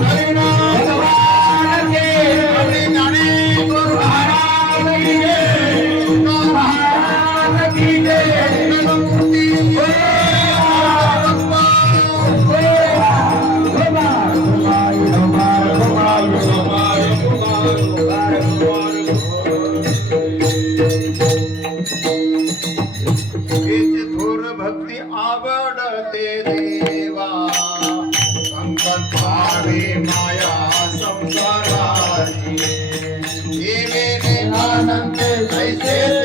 Hare भक्ती आवडते देवा. संकट माया संसाराची. देवेने आनंद कैसे